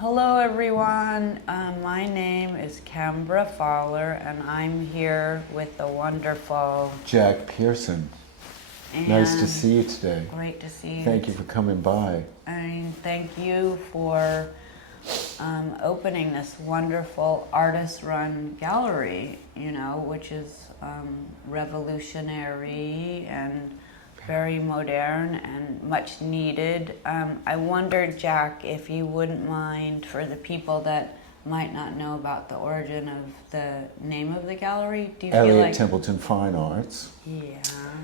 Hello, everyone. My name is Kembra and I'm here with the wonderful Jack Pierson. Nice to see you today. Great to see you. Thank you for coming by. Thank you for opening this wonderful artist-run gallery, which is revolutionary and very modern and much needed. I wondered, Jack, if you wouldn't mind, for the people that might not know about the origin of the name of the gallery, do you feel like... Elliott Templeton Fine Arts. Yeah.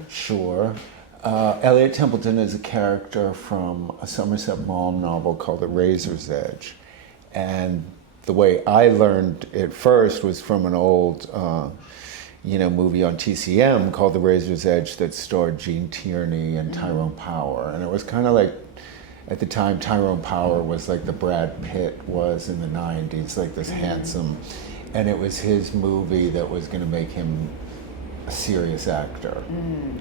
Sure. Elliott Templeton is a character from a Somerset Maugham novel called The Razor's Edge. And the way I learned it first was from an old movie on TCM called The Razor's Edge that starred Gene Tierney and Tyrone Power. And it was kind of like, at the time, Tyrone Power was like the Brad Pitt was in the 90s, like this handsome, and it was his movie that was gonna make him a serious actor,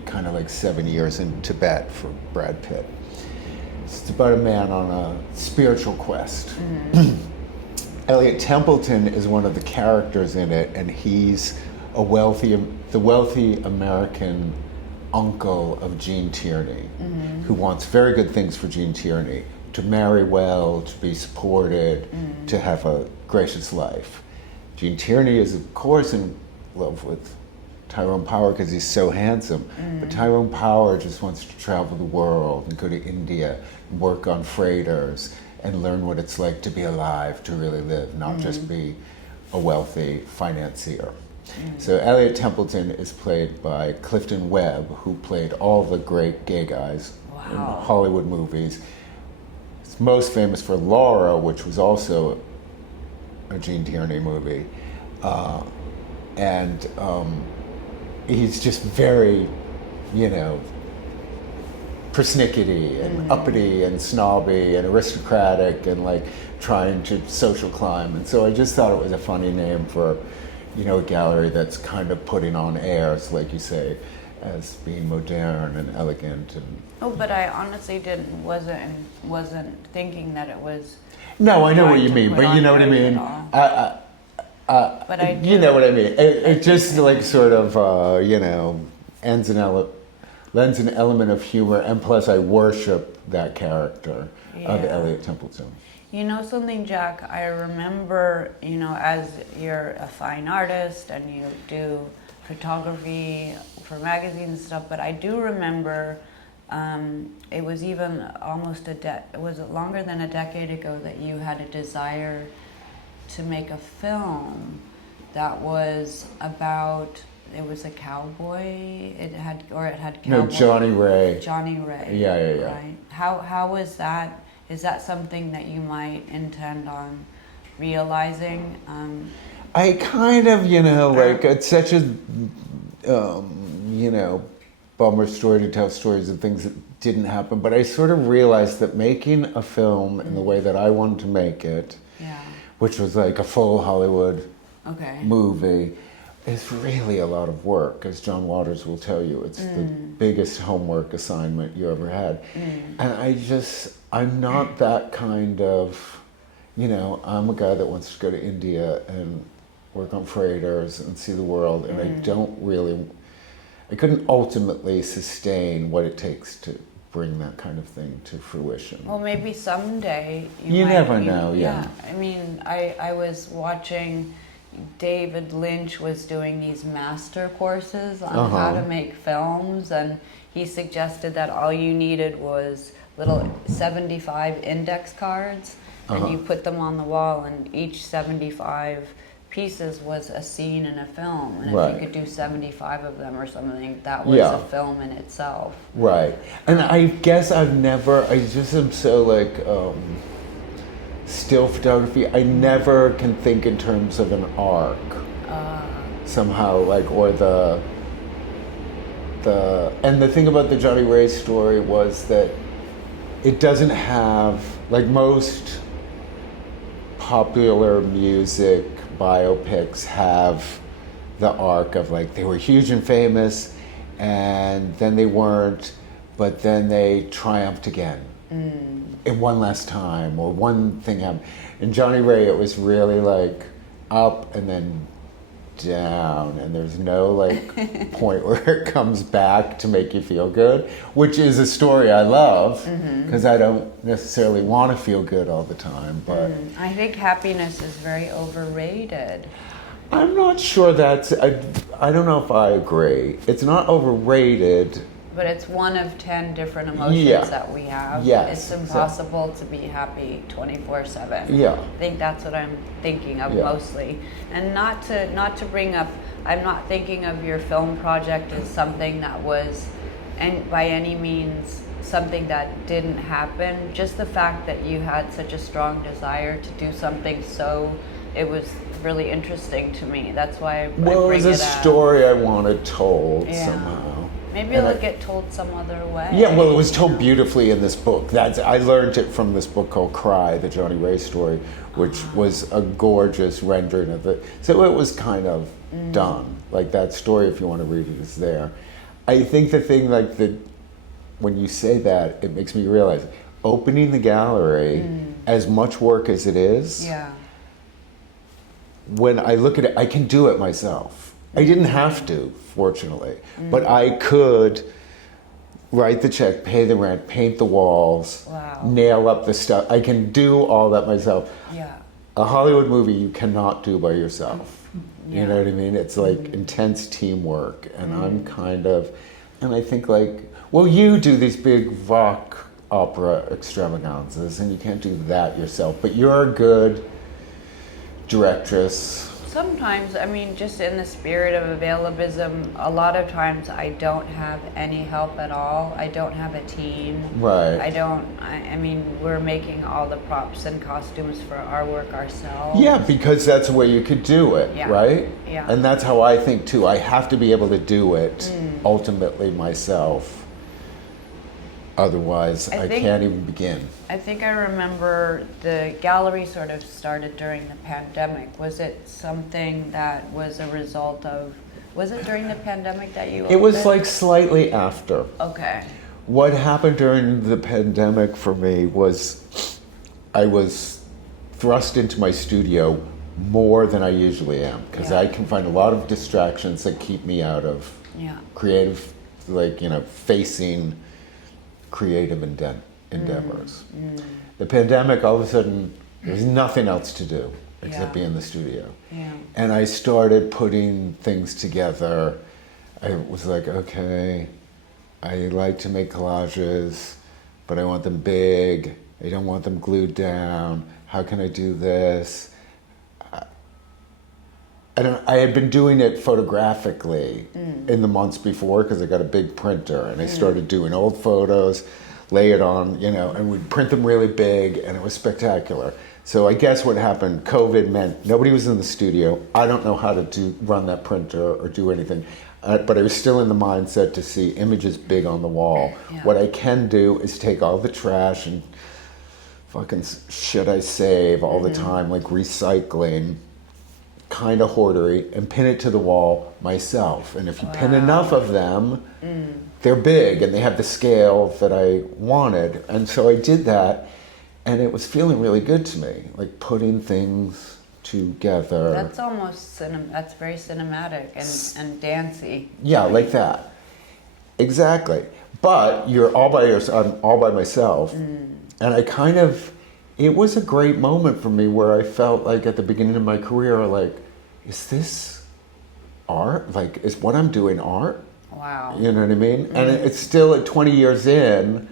kind of like 7 years in Tibet for Brad Pitt. It's about a man on a spiritual quest. Elliott Templeton is one of the characters in it, and he's the wealthy American uncle of Gene Tierney, who wants very good things for Gene Tierney: to marry well, to be supported, to have a gracious life. Gene Tierney is, of course, in love with Tyrone Power because he's so handsome, but Tyrone Power just wants to travel the world and go to India and work on freighters and learn what it's like to be alive, to really live, not just be a wealthy financier. So Elliott Templeton is played by Clifton Webb, who played all the great gay guys in Hollywood movies. He's most famous for Laura, which was also a Gene Tierney movie. And he's just very, persnickety and uppity and snobby and aristocratic and like trying to social climb. And so I just thought it was a funny name for a gallery that's kind of putting on airs, like you say, as being modern and elegant. And but I honestly wasn't thinking that it was... No, I know what you mean, but you know what I mean? But I do. You know what I mean? It just like sort of, lends an element of humor, and plus I worship that character of Elliott Templeton. You know something, Jack? I remember, as you're a fine artist and you do photography for magazines and stuff, but I do remember it was even almost it was longer than a decade ago that you had a desire to make a film that was about, it was a cowboy, it had cowboy. No, Johnny Ray. Johnny Ray. Yeah. Right. How was that? Is that something that you might intend on realizing? I kind of, like, it's such a, bummer story to tell stories of things that didn't happen, but I sort of realized that making a film in the way that I wanted to make it, which was like a full Hollywood movie, is really a lot of work, as John Waters will tell you. It's the biggest homework assignment you ever had. And I'm not that kind of, I'm a guy that wants to go to India and work on freighters and see the world, and I couldn't ultimately sustain what it takes to bring that kind of thing to fruition. Well, maybe someday you never know. Yeah. I mean, I was watching, David Lynch was doing these master courses on how to make films, and he suggested that all you needed was little 75 index cards, and you put them on the wall, and each 75 pieces was a scene in a film, and if you could do 75 of them or something, that was a film in itself. Right. And I guess I just am so like still photography, I never can think in terms of an arc somehow, like, or and the thing about the Johnny Ray story was that it doesn't have, like most popular music biopics have the arc of like they were huge and famous and then they weren't, but then they triumphed again. in one last time, or one thing happened. In Johnny Ray, it was really like up and then down, and there's no like point where it comes back to make you feel good, which is a story I love, because I don't necessarily want to feel good all the time. But I think happiness is very overrated. I'm not sure I don't know if I agree. It's not overrated. But it's one of 10 different emotions Yeah. that we have. Yes, It's impossible to be happy 24/7. Yeah. I think that's what I'm thinking of Yeah. mostly. And not to bring up, I'm not thinking of your film project as something that was, and by any means, something that didn't happen. Just the fact that you had such a strong desire to do something, so it was really interesting to me. That's why I Well, bring it was a it up. story I wanted told Yeah. somehow. Maybe And it'll I- get told some other way. Yeah, well, it was told beautifully in this book. I learned it from this book called Cry, the Johnny Ray story, which was a gorgeous rendering of it. So it was kind of done. Like that story, if you want to read it, is there. I think the thing, like when you say that, it makes me realize opening the gallery, as much work as it is, Yeah. when I look at it, I can do it myself. I didn't have to, fortunately, but I could write the check, pay the rent, paint the walls, Wow. nail up the stuff. I can do all that myself. Yeah. A Hollywood movie you cannot do by yourself. You Yeah. know what I mean? It's like intense teamwork, and I'm kind of, and I think like, well, you do these big rock opera extravaganzas, and you can't do that yourself, but you're a good directress. Sometimes, I mean, just in the spirit of availavism, a lot of times I don't have any help at all. I don't have a team. Right. I mean, we're making all the props and costumes for our work ourselves. Yeah, because that's the way you could do it, Yeah. right? Yeah. And that's how I think too. I have to be able to do it ultimately myself. Otherwise, I I think- can't even begin. I think I remember the gallery sort of started during the pandemic. Was it something that was a result of, was it during the pandemic that you It was opened? like slightly after. Okay. What happened during the pandemic for me was I was thrust into my studio more than I usually am, because Yeah. I can find a lot of distractions that keep me out of Yeah. creative, like, facing creative endeavors. The pandemic, all of a sudden, there was nothing else to do except Yeah. be in the studio. Yeah. And I started putting things together. I was like, okay, I like to make collages, but I want them big. I don't want them glued down. How can I do this? I had been doing it photographically in the months before, because I got a big printer, and I started doing old photos, lay it on, and we'd print them really big, and it was spectacular. So I guess what happened, COVID meant nobody was in the studio. I don't know how to run that printer or do anything, but I was still in the mindset to see images big on the wall. Yeah. What I can do is take all the trash and fucking shit I save all the time, like recycling, kind of hoardery, and pin it to the wall myself. And if you pin enough of them, they're big and they have the scale that I wanted. And so I did that, and it was feeling really good to me, like putting things together. That's almost that's very cinematic and dancey. Yeah, like that. Exactly. But you're all by yourself, I'm all by myself. And it was a great moment for me where I felt like at the beginning of my career, like, is this art? Like, is what I'm doing art? Wow. You know what I mean? And it's still at 20 years in,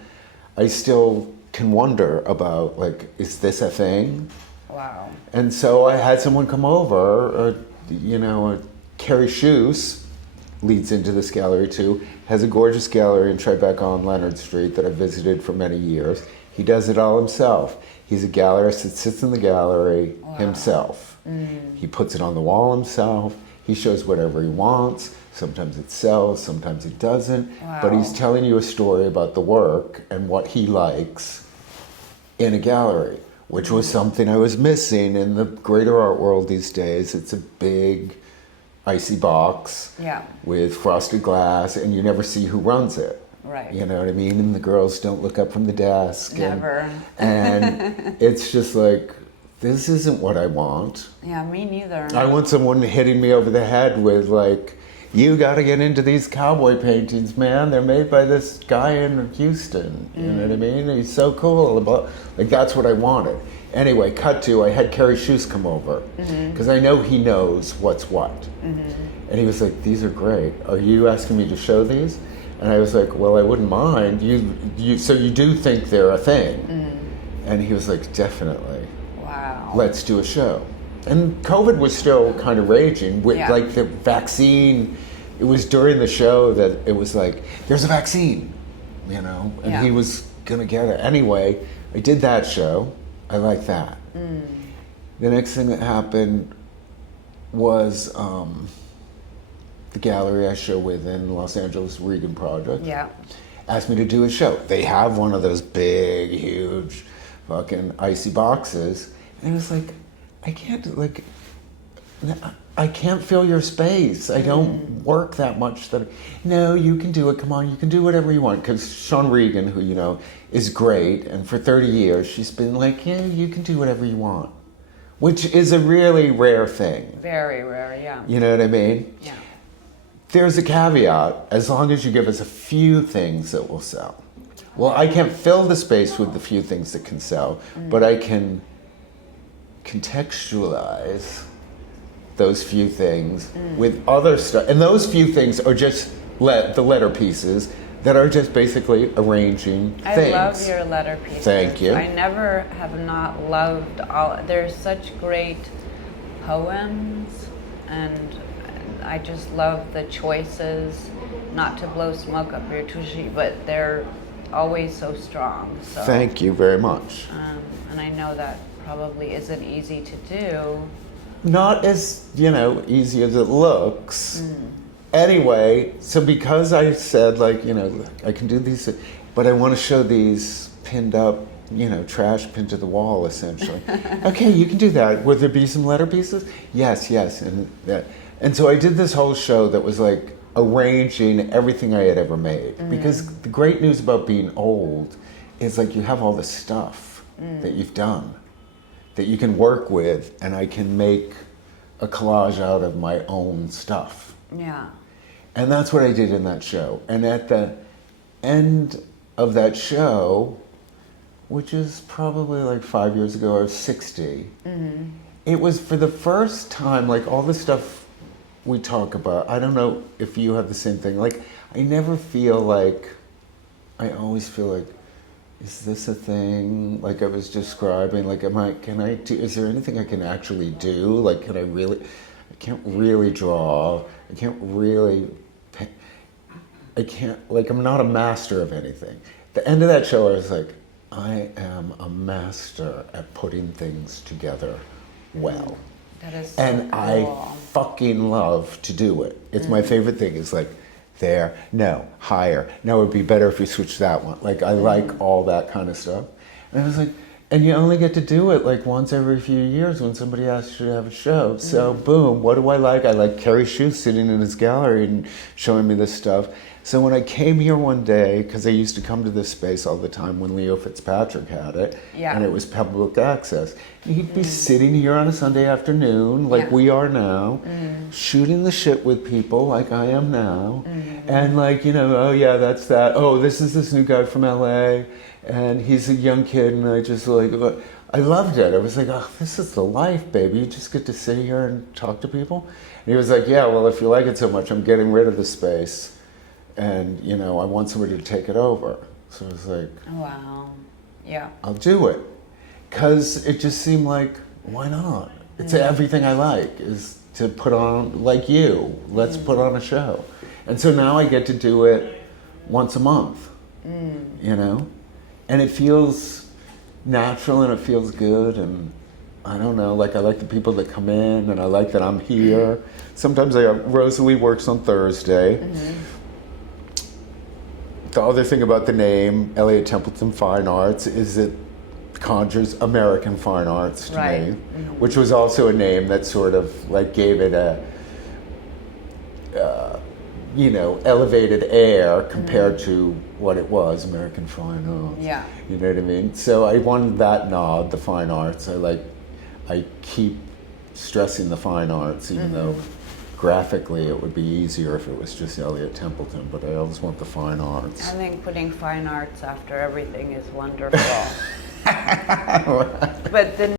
I still can wonder about, like, is this a thing? Wow. And so I had someone come over, Carrie Shoes leads into this gallery too, has a gorgeous gallery in Tribeca on Leonard Street that I visited for many years. He does it all himself. He's a gallerist that sits in the gallery himself. He puts it on the wall himself. He shows whatever he wants. Sometimes it sells, sometimes it doesn't. But he's telling you a story about the work and what he likes in a gallery, which was something I was missing in the greater art world these days. It's a big, icy box Yeah. with frosted glass, and you never see who runs it. Right. You know what I mean? And the girls don't look up from the desk. Never. And it's just like, this isn't what I want. Yeah, me neither. I want someone hitting me over the head with like, you got to get into these cowboy paintings, man. They're made by this guy in Houston. You know what I mean? He's so cool. Like, that's what I wanted. Anyway, cut to, I had Kerry Shoes come over because I know he knows what's what. And he was like, these are great. Are you asking me to show these? And I was like, well, I wouldn't mind. So you do think they're a thing? And he was like, definitely. Wow. Let's do a show. And COVID was still kind of raging with like the vaccine. It was during the show that it was like, there's a vaccine, you know, and he was gonna get it. Anyway, I did that show. I like that. The next thing that happened was the gallery I show with in Los Angeles, Regen Project, asked me to do a show. They have one of those big, huge, fucking icy boxes, and it was like, I can't fill your space. I don't work that much. No, you can do it. Come on, you can do whatever you want. Because Sean Regan, who you know, is great, and for 30 years she's been like, yeah, you can do whatever you want, which is a really rare thing. Very rare, yeah. You know what I mean? Yeah. There's a caveat, as long as you give us a few things that will sell. Well, I can't fill the space with the few things that can sell, but I can contextualize those few things with other stuff. And those few things are just the letter pieces that are just basically arranging things. I love your letter pieces. Thank you. I never have not loved there's such great poems, and I just love the choices, not to blow smoke up your tushy, but they're always so strong. So, thank you very much. And I know that probably isn't easy to do. Not as, easy as it looks. Anyway, so because I said, like, I can do these, but I want to show these pinned up, trash pinned to the wall, essentially. Okay, you can do that. Would there be some letter pieces? Yes, and so I did this whole show that was like arranging everything I had ever made. Because the great news about being old is like you have all this stuff that you've done that you can work with, and I can make a collage out of my own stuff. Yeah. And that's what I did in that show. And at the end of that show, which is probably like 5 years ago, I was 60. It was for the first time, like all the stuff we talk about, I don't know if you have the same thing. Like, I never feel like, I always feel like, is this a thing? Like I was describing, like, is there anything I can actually do? Like, I can't really draw. I can't really, I'm not a master of anything. At the end of that show, I was like, I am a master at putting things together well. That is so and cool. I fucking love to do it. It's my favorite thing. It's like, there, no, higher. No, it would be better if you switched that one. Like, I like all that kind of stuff. And I was like, and you only get to do it like once every few years when somebody asks you to have a show. So boom, what do I like? I like Kerry Shoes sitting in his gallery and showing me this stuff. So when I came here one day, because I used to come to this space all the time when Leo Fitzpatrick had it, and it was public access. And he'd be sitting here on a Sunday afternoon, like we are now, shooting the shit with people like I am now. And like, oh yeah, that's that. Oh, this is this new guy from LA, and he's a young kid, and I just like, I loved it. I was like, oh, this is the life, baby. You just get to sit here and talk to people. And he was like, yeah, well, if you like it so much, I'm getting rid of the space. And, I want somebody to take it over. So I was like, wow, yeah. I'll do it. Because it just seemed like, why not? It's everything I like, is to put on, like you, let's put on a show. And so now I get to do it once a month, And it feels natural and it feels good. And I don't know, like I like the people that come in, and I like that I'm here. Sometimes Rosalie works on Thursday. The other thing about the name, Elliott Templeton Fine Arts, is it conjures American fine arts to me, which was also a name that sort of like gave it elevated air compared to what it was, American Fine Arts. Yeah. You know what I mean? So I wanted that nod, the fine arts. I keep stressing the fine arts, even though graphically it would be easier if it was just Elliott Templeton, but I always want the fine arts. I think putting fine arts after everything is wonderful. But the